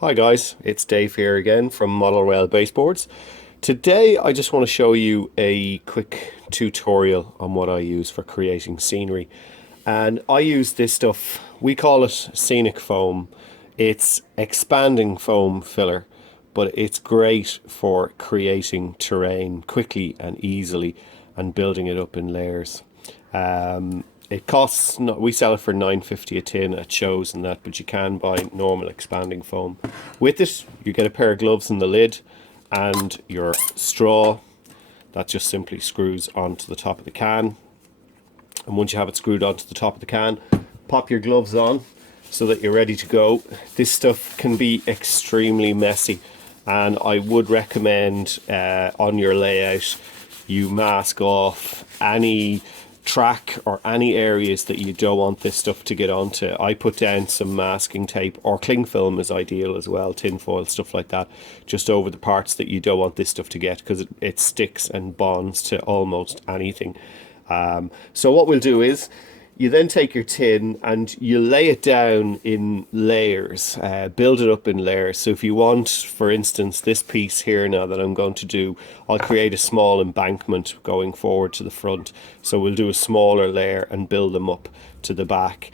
Hi guys, it's Dave here again from Model Rail Baseboards. Today I just want to show you a quick tutorial on what I use for creating scenery. And I use this stuff, we call it Scenic foam. It's expanding foam filler, but it's great for creating terrain quickly and easily and building it up in layers. It costs, we sell it for $9.50 a tin at shows and that, but you can buy normal expanding foam. With it, you get a pair of gloves and the lid and your straw. That just simply screws onto the top of the can. And once you have it screwed onto the top of the can, pop your gloves on so that you're ready to go. This stuff can be extremely messy, and I would recommend on your layout you mask off any track or any areas that you don't want this stuff to get onto. I put down some masking tape, or cling film is ideal as well, tin foil, stuff like that, just over the parts that you don't want this stuff to get, because it sticks and bonds to almost anything. So what we'll do is you then take your tin and you lay it down in layers, build it up in layers. So if you want, for instance, this piece here now that I'm going to do, I'll create a small embankment going forward to the front. So we'll do a smaller layer and build them up to the back.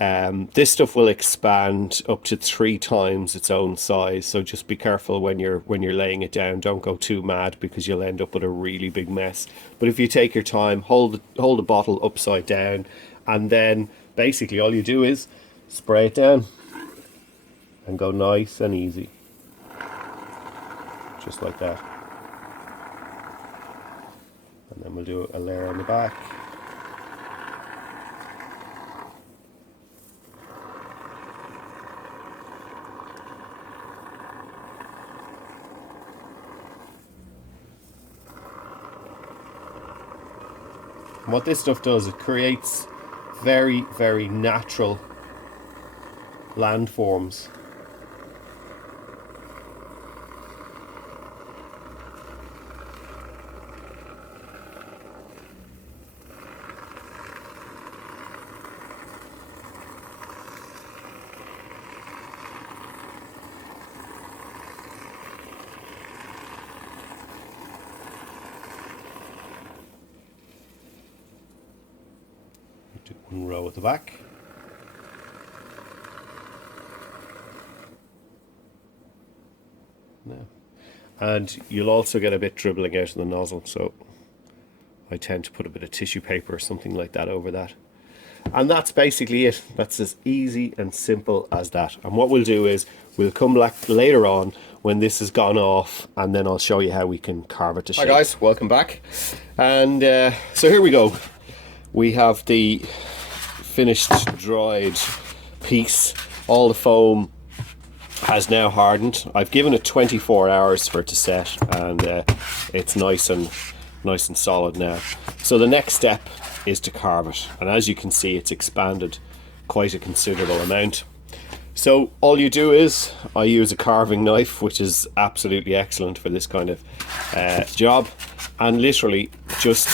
This stuff will expand up to 3 times its own size, so just be careful when you're laying it down. Don't go too mad, because you'll end up with a really big mess. But if you take your time, hold the bottle upside down, and then basically all you do is spray it down and go nice and easy, just like that. And then we'll do a layer on the back. And what this stuff does, it creates very, very natural landforms. Do one row at the back. Now, and you'll also get a bit dribbling out of the nozzle, so I tend to put a bit of tissue paper or something like that over that. And that's basically it. That's as easy and simple as that. And what we'll do is we'll come back later on when this has gone off, and then I'll show you how we can carve it to shape. Hi guys, welcome back. And so here we go. We have the finished dried piece. All the foam has now hardened. I've given it 24 hours for it to set, and it's nice and solid now. So the next step is to carve it, and as you can see, it's expanded quite a considerable amount. So all you do is, I use a carving knife, which is absolutely excellent for this kind of job, and literally just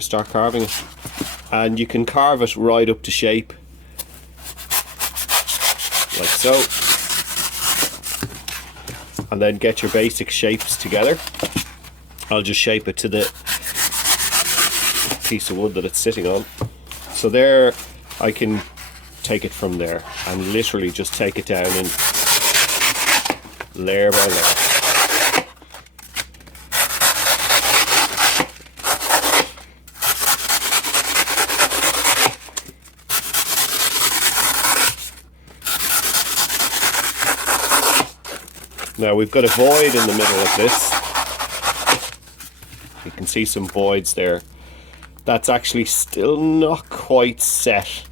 start carving it. And you can carve it right up to shape, like so, and then get your basic shapes together. I'll just shape it to the piece of wood that it's sitting on. So there, I can take it from there and literally just take it down in layer by layer. Now we've got a void in the middle of this. You can see some voids there. That's actually still not quite set.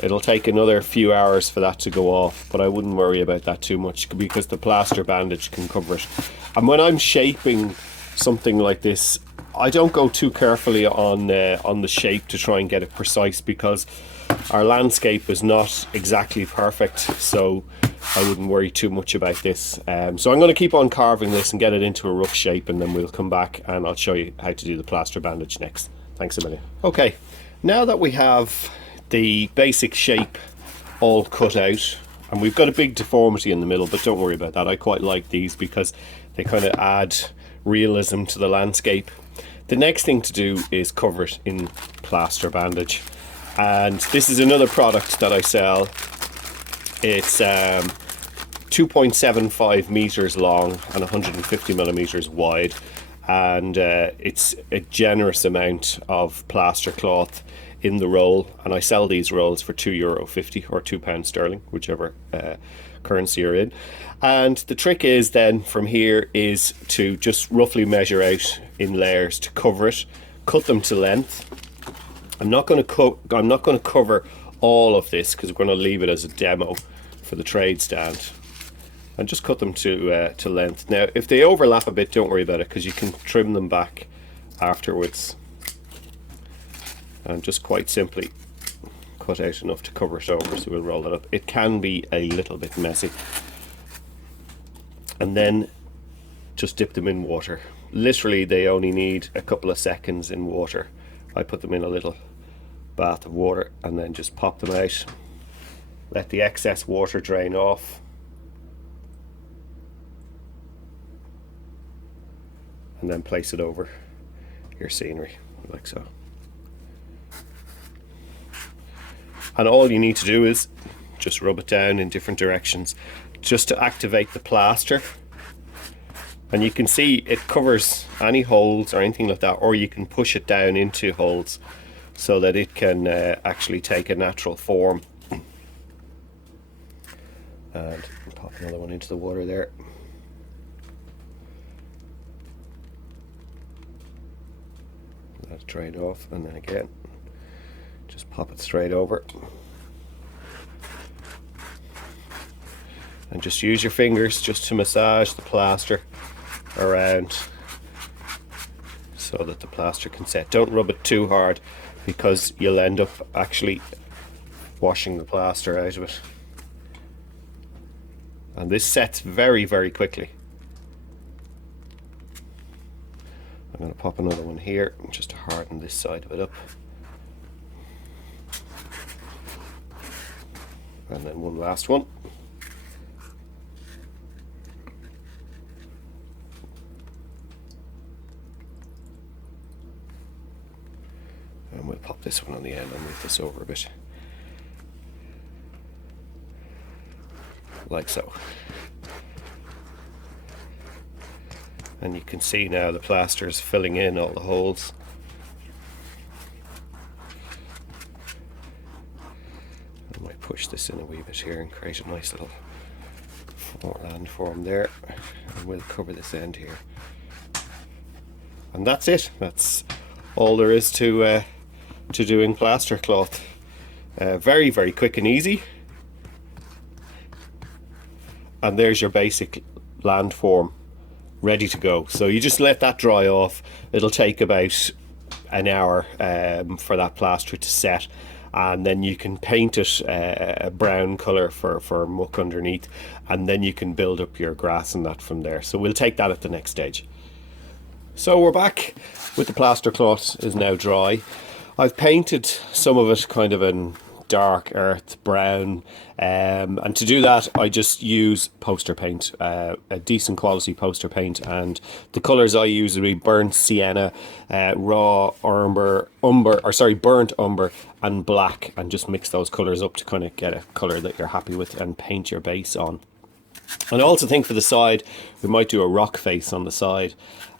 It'll take another few hours for that to go off, but I wouldn't worry about that too much, because the plaster bandage can cover it. And when I'm shaping something like this, I don't go too carefully on the shape to try and get it precise, because our landscape is not exactly perfect, so I wouldn't worry too much about this. So I'm going to keep on carving this and get it into a rough shape, and then we'll come back and I'll show you how to do the plaster bandage next. Thanks a million. Okay, now that we have the basic shape all cut out, And we've got a big deformity in the middle, but don't worry about that. I quite like these because they kind of add realism to the landscape. The next thing to do is cover it in plaster bandage. And this is another product that I sell. It's 2.75 meters long and 150 millimeters wide. And it's a generous amount of plaster cloth in the roll, and I sell these rolls for €2.50 or £2 sterling, whichever currency you're in. And the trick is then from here is to just roughly measure out in layers to cover it, cut them to length. I'm not going to cover all of this because we're going to leave it as a demo for the trade stand. And just cut them to length. Now, if they overlap a bit, don't worry about it because you can trim them back afterwards. And just quite simply cut out enough to cover it over, so we'll roll it up. It can be a little bit messy. And then just dip them in water. Literally, they only need a couple of seconds in water. I put them in a little bath of water and then just pop them out. Let the excess water drain off. And then place it over your scenery, like so. And all you need to do is just rub it down in different directions just to activate the plaster. And you can see it covers any holes or anything like that, or you can push it down into holes so that it can actually take a natural form. And pop another one into the water there. Let it drain off, and then again just pop it straight over and just use your fingers just to massage the plaster around so that the plaster can set. Don't rub it too hard because you'll end up actually washing the plaster out of it. And this sets very, very quickly. I'm going to pop another one here just to harden this side of it up. And then one last one. And we'll pop this one on the end and move this over a bit. Like so. And you can see now the plaster is filling in all the holes. I might push this in a wee bit here and create a nice little landform there. And we'll cover this end here. And that's it. That's all there is to doing plaster cloth. Very, very quick and easy. And there's your basic landform ready to go. So you just let that dry off. It'll take about an hour for that plaster to set, and then you can paint it a brown colour for muck underneath, and then you can build up your grass and that from there. So we'll take that at the next stage. So we're back with the plaster cloth is now dry. I've painted some of it kind of in dark earth brown, and to do that I just use poster paint, a decent quality poster paint, and the colours I use would be burnt sienna, raw burnt umber and black, and just mix those colours up to kind of get a colour that you're happy with and paint your base on. And I also think for the side we might do a rock face on the side.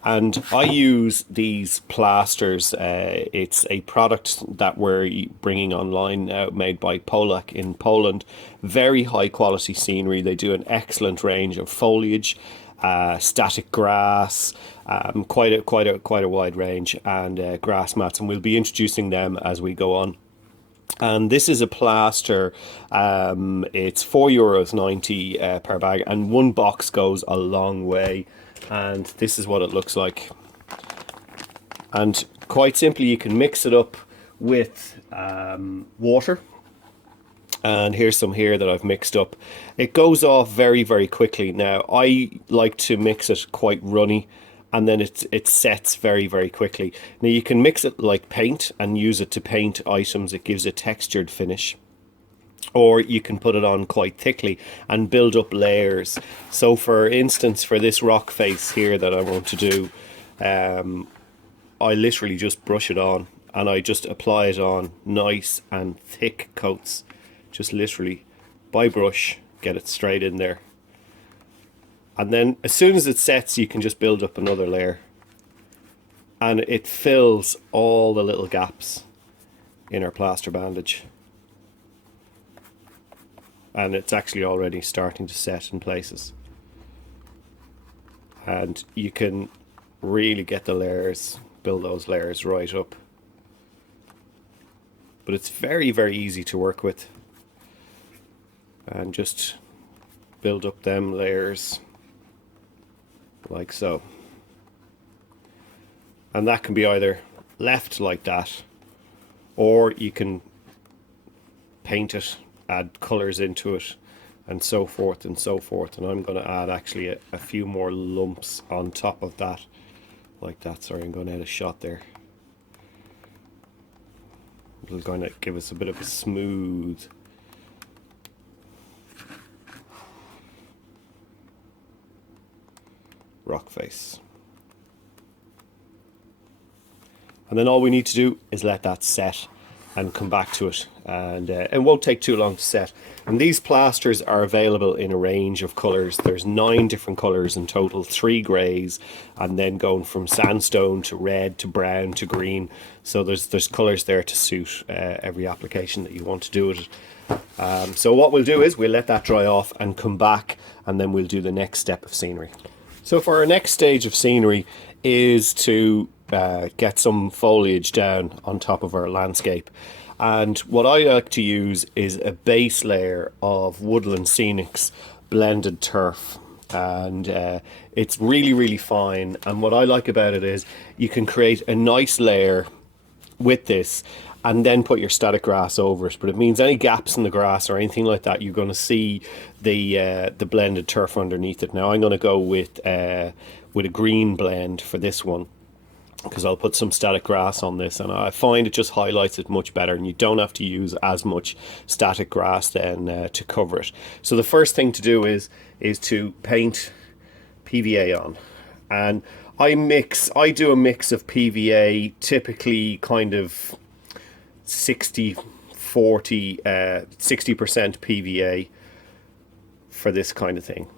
And I use these plasters. It's a product that we're bringing online now, made by Polak in Poland. Very high quality scenery. They do an excellent range of foliage, static grass, quite a wide range, and grass mats. And we'll be introducing them as we go on. And this is a plaster. It's €4.90 per bag, and one box goes a long way. And this is what it looks like. And quite simply, you can mix it up with water. And here's some here that I've mixed up. It goes off very, very quickly. Now, I like to mix it quite runny, and then it sets very, very quickly. Now, you can mix it like paint and use it to paint items. It gives a textured finish. or you can put it on quite thickly and build up layers. So for instance, for this rock face here that I want to do, I literally just brush it on and I just apply it on nice and thick coats. Just literally by brush, get it straight in there. And then as soon as it sets, you can just build up another layer. And it fills all the little gaps in our plaster bandage. And it's actually already starting to set in places. And you can really get the layers, build those layers right up. But it's very, very easy to work with. And just build up them layers like so. And that can be either left like that, or you can paint it, add colours into it, and so forth and so forth. And I'm going to add actually a few more lumps on top of that, like that. Sorry, I'm going to add a shot there. It's going to give us a bit of a smooth rock face. And then all we need to do is let that set and come back to it, and it won't take too long to set. And these plasters are available in a range of colours. There's 9 different colours in total, 3 greys, and then going from sandstone to red to brown to green. So there's colours there to suit every application that you want to do it. So what we'll do is we'll let that dry off and come back, and then we'll do the next step of scenery. So for our next stage of scenery is to get some foliage down on top of our landscape. And what I like to use is a base layer of Woodland Scenics blended turf. And it's really, really fine. And what I like about it is you can create a nice layer with this and then put your static grass over it. But it means any gaps in the grass or anything like that, you're going to see the blended turf underneath it. Now I'm going to go with a green blend for this one, because I'll put some static grass on this, and I find it just highlights it much better, and you don't have to use as much static grass then to cover it. So the first thing to do is to paint PVA on, and I do a mix of PVA, typically kind of 60-40, 60% PVA for this kind of thing,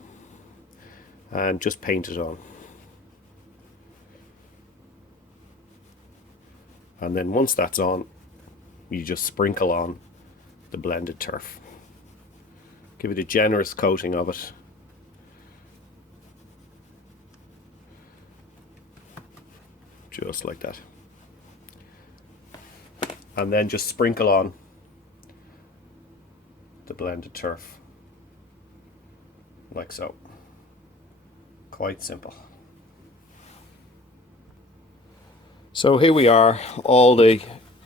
and just paint it on. And then once that's on, you just sprinkle on the blended turf. Give it a generous coating of it. Just like that. And then just sprinkle on the blended turf. Like so. Quite simple. So here we are, all the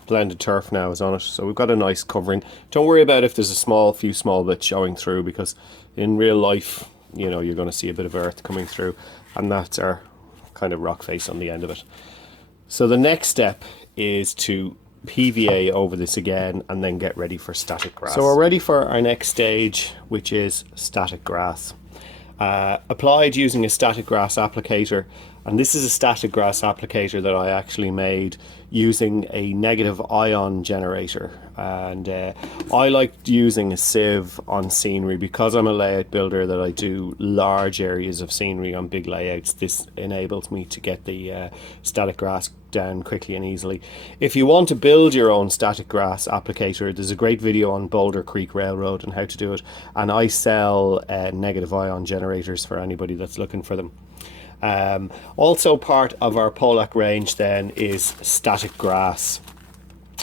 blended turf now is on it, so we've got a nice covering. Don't worry about if there's a few small bits showing through, because in real life, you know, you're going to see a bit of earth coming through, and that's our kind of rock face on the end of it. So the next step is to PVA over this again and then get ready for static grass. So we're ready for our next stage, which is static grass. Applied using a static grass applicator, and this is a static grass applicator that I actually made using a negative ion generator. And I liked using a sieve on scenery because I'm a layout builder, that I do large areas of scenery on big layouts. This enables me to get the static grass down quickly and easily. If you want to build your own static grass applicator, there's a great video on Boulder Creek Railroad and how to do it, and I sell negative ion generators for anybody that's looking for them. Also part of our Polak range then is static grass,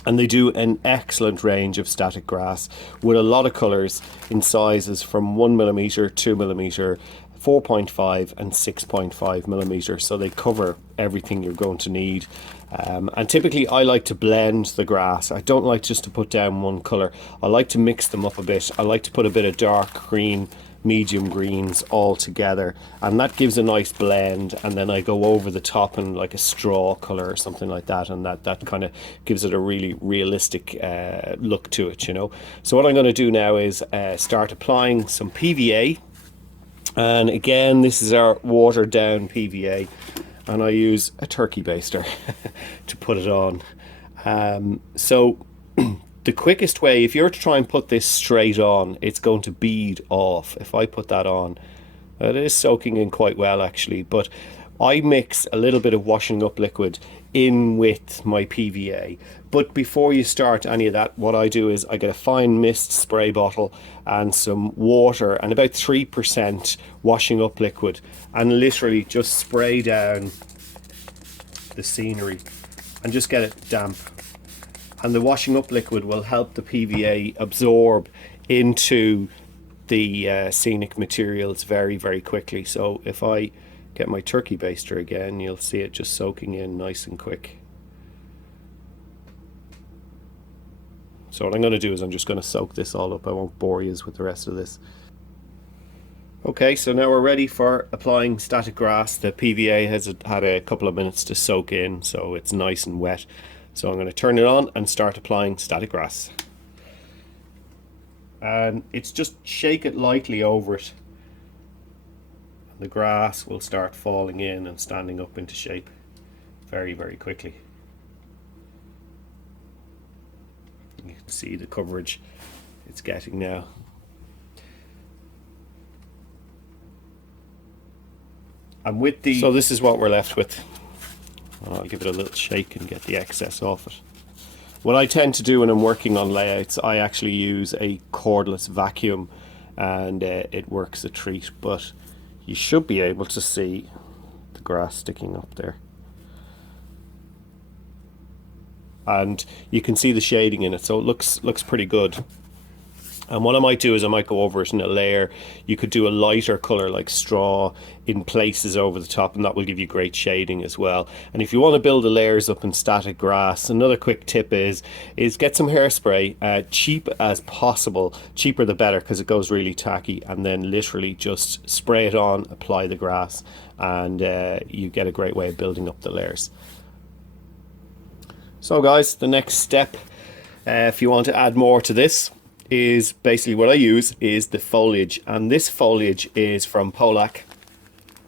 and they do an excellent range of static grass with a lot of colours in sizes from 1mm, 2mm, 4.5 and 6.5mm, so they cover everything you're going to need. And typically I like to blend the grass. I don't like just to put down one colour. I like to mix them up a bit. I like to put a bit of dark green medium greens all together, and that gives a nice blend. And then I go over the top in like a straw color or something like that, and that kind of gives it a really realistic look to it, you know. So what I'm going to do now is start applying some PVA. And again, this is our watered down PVA, and I use a turkey baster to put it on. So the quickest way, if you're to try and put this straight on, it's going to bead off. If I put that on, it is soaking in quite well actually, but I mix a little bit of washing up liquid in with my PVA. But before you start any of that, what I do is I get a fine mist spray bottle and some water and about 3% washing up liquid, and literally just spray down the scenery and just get it damp. And the washing up liquid will help the PVA absorb into the Scenic materials very, very quickly. So if I get my turkey baster again, you'll see it just soaking in nice and quick. So what I'm going to do is I'm just going to soak this all up. I won't bore you with the rest of this. Okay, so now we're ready for applying static grass. The PVA has had a couple of minutes to soak in, so it's nice and wet. So I'm going to turn it on and start applying static grass. And it's just shake it lightly over it. The grass will start falling in and standing up into shape very, very quickly. You can see the coverage it's getting now. And with the... So this is what we're left with. I'll give it a little shake and get the excess off it. What I tend to do when I'm working on layouts, I actually use a cordless vacuum, and it works a treat, but you should be able to see the grass sticking up there. And you can see the shading in it, so it looks pretty good. And what I might do is I might go over it in a layer. You could do a lighter color like straw in places over the top, and that will give you great shading as well. And if you want to build the layers up in static grass, another quick tip is get some hairspray, cheap as possible. Cheaper the better, because it goes really tacky, and then literally just spray it on, apply the grass, and you get a great way of building up the layers. So guys, the next step, if you want to add more to this, is basically what I use is the foliage, and this foliage is from Foliage.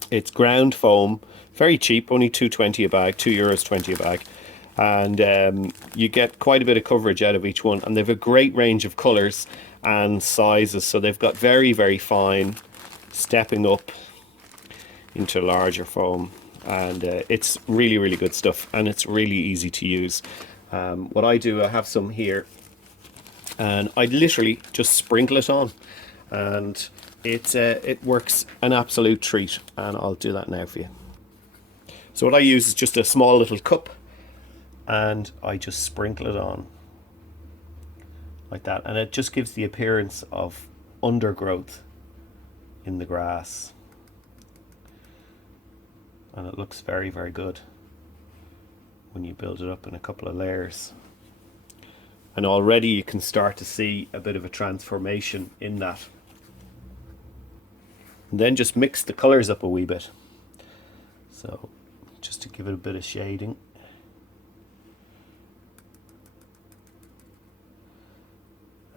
It's ground foam, very cheap, only €2.20 a bag, €2.20 a bag, and you get quite a bit of coverage out of each one, and they've a great range of colors and sizes. So they've got very, very fine, stepping up into larger foam, and it's really, really good stuff, and it's really easy to use. What I do, I have some here, and I literally just sprinkle it on, and it works an absolute treat. And I'll do that now for you. So what I use is just a small little cup, and I just sprinkle it on like that, and it just gives the appearance of undergrowth in the grass, and it looks very, very good when you build it up in a couple of layers. And already you can start to see a bit of a transformation in that. And then just mix the colours up a wee bit. So just to give it a bit of shading.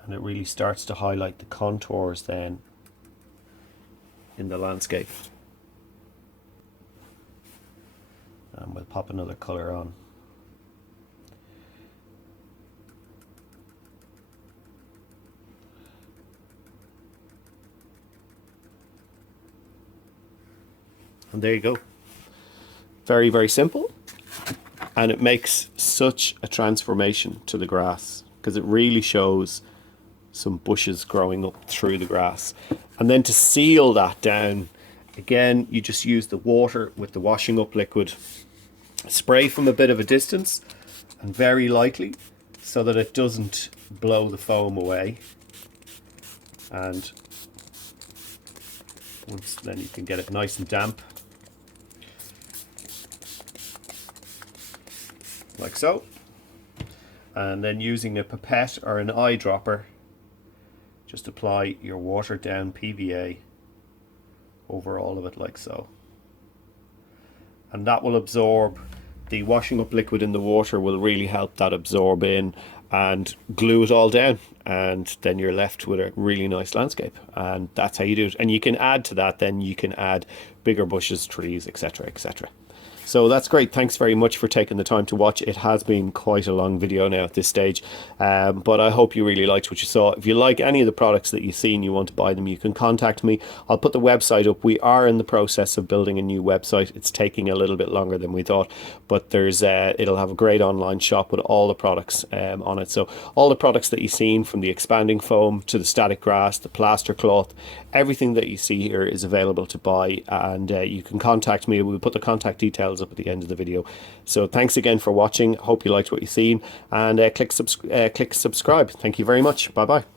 And it really starts to highlight the contours then in the landscape. And we'll pop another colour on. And there you go. Very, very simple. And it makes such a transformation to the grass, because it really shows some bushes growing up through the grass. And then to seal that down, again, you just use the water with the washing up liquid. Spray from a bit of a distance and very lightly, so that it doesn't blow the foam away. And once then you can get it nice and damp. Like so. And then using a pipette or an eyedropper, Just apply your watered down PVA over all of it like so. And that will absorb, the washing up liquid in the water will really help that absorb in and glue it all down, and then you're left with a really nice landscape. And that's how you do it. And you can add to that, then you can add bigger bushes, trees, etc., etc. So that's great. Thanks very much for taking the time to watch. It has been quite a long video now at this stage, but I hope you really liked what you saw. If you like any of the products that you see and you want to buy them, you can contact me. I'll put the website up. We are in the process of building a new website. It's taking a little bit longer than we thought, but there's it'll have a great online shop with all the products on it. So all the products that you've seen, from the expanding foam to the static grass, the plaster cloth, everything that you see here is available to buy, and you can contact me. We'll put the contact details up at the end of the video. So thanks again for watching. Hope you liked what you've seen, and click subscribe. Thank you very much. Bye bye.